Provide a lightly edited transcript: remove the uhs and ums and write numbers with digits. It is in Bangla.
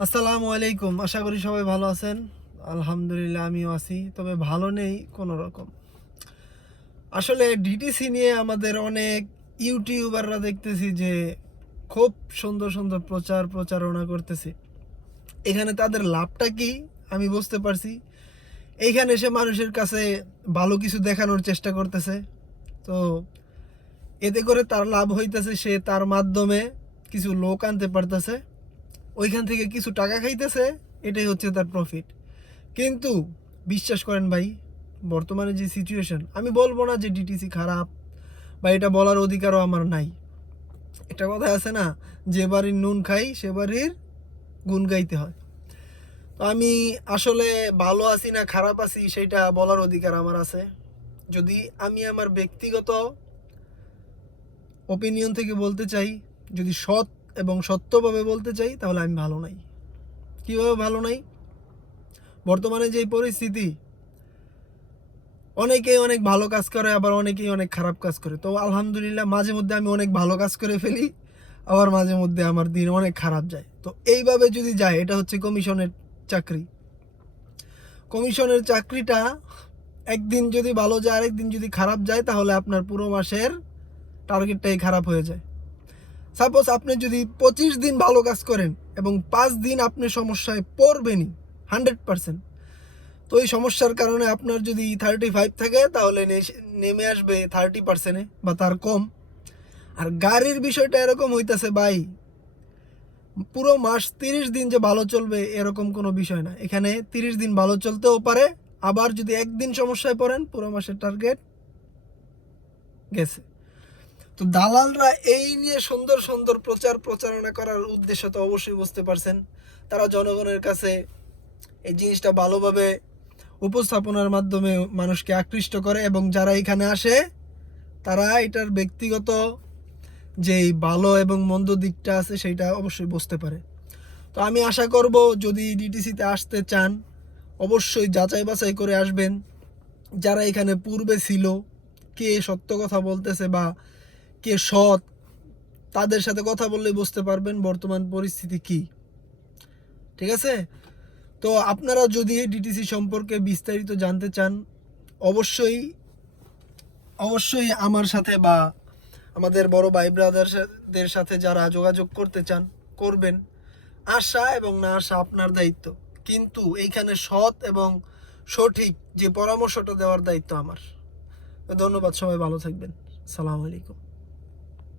আসসালামু আলাইকুম। আশা করি সবাই ভালো আছেন। আলহামদুলিল্লাহ আমিও আছি। তবে ভালো নেই কোনো রকম। আসলে ডিটিসি নিয়ে আমাদের অনেক ইউটিউবাররা দেখতেছি যে খুব সুন্দর, সুন্দর প্রচারণা করতেছে। এখানে তাদের লাভটা কি আমি বুঝতে পারছি। এইখানে এসে মানুষের কাছে ভালো কিছু দেখানোর চেষ্টা করতেছে। তো এতে করে তার লাভ হইতেছে, সে তার মাধ্যমে কিছু লোক আনতে পারতেছে। ওইখান থেকে কিছু টাকা খাইতেছে, এটাই হচ্ছে তার প্রফিট। কিন্তু বিশ্বাস করেন ভাই, বর্তমানে যে সিচুয়েশন, আমি বলবো না যে ডিটিসি খারাপ বা এটা বলার অধিকারও আমার নাই। একটা কথা আছে না, যে বাড়ির নুন খাই সে বাড়ির গুণ গাইতে হয়। তো আমি আসলে ভালো আছি না খারাপ আছি সেটা বলার অধিকার আমার আছে। যদি আমি আমার ব্যক্তিগত ওপিনিয়ন থেকে বলতে চাই, যদি সৎ এবং সত্যভাবে বলতে চাই, তাহলে আমি ভালো নাই। কীভাবে ভালো নাই? বর্তমানে যে পরিস্থিতি, অনেকেই অনেক ভালো কাজ করে, আবার অনেকেই অনেক খারাপ কাজ করে। তো আলহামদুলিল্লাহ মাঝে মধ্যে আমি অনেক ভালো কাজ করে ফেলি, আবার মাঝে মধ্যে আমার দিন অনেক খারাপ যায়। তো এইভাবে যদি যায়, এটা হচ্ছে কমিশনের চাকরি। কমিশনের চাকরিটা একদিন যদি ভালো যায়, আরেকদিন যদি খারাপ যায়, তাহলে আপনার পুরো মাসের টার্গেটটাই খারাপ হয়ে যায়। সাপোজ আপনি যদি 25 দিন ভালো কাজ করেন এবং 5 দিন আপনি সমস্যায় পড়বেনই 100%। তো এই সমস্যার কারণে আপনার যদি 35 থাকে, তাহলে নেমে আসবে 30%-এ বা তার কম। আর গাড়ির বিষয়টা এরকম হইতাছে ভাই, পুরো মাস 30 দিন যে ভালো চলবে এরকম কোনো বিষয় না। এখানে 30 দিন ভালো চলতেও পারে, আবার যদি একদিন সমস্যায় পড়েন, পুরো মাসের টার্গেট গেছে। তো দালালরা এই নিয়ে সুন্দর সুন্দর প্রচারণা করার উদ্দেশ্য তো অবশ্যই বুঝতে পারছেন। তারা জনগণের কাছে এই জিনিসটা ভালোভাবে উপস্থাপনার মাধ্যমে মানুষকে আকৃষ্ট করে, এবং যারা এখানে আসে তারা এটার ব্যক্তিগত যেই ভালো এবং মন্দ দিকটা আছে সেইটা অবশ্যই বুঝতে পারে। তো আমি আশা করব, যদি ডিটিসিতে আসতে চান অবশ্যই যাচাই বাছাই করে আসবেন। যারা এখানে পূর্বে ছিল, কে সত্য কথা বলতেছে বা কে সৎ, তাদের সাথে কথা বললে বুঝতে পারবেন বর্তমান পরিস্থিতি কি। ঠিক আছে? তো আপনারা যদি ডিটিসি সম্পর্কে বিস্তারিত জানতে চান, অবশ্যই অবশ্যই আমার সাথে বা আমাদের বড় ভাই ব্রাদারদের সাথে যারা যোগাযোগ করতে চান করবেন। আসা এবং না আসা আপনার দায়িত্ব, কিন্তু এইখানে সৎ এবং সঠিক যে পরামর্শটা দেওয়ার দায়িত্ব আমার। ধন্যবাদ, সবাই ভালো থাকবেন। সালাম আলাইকুম।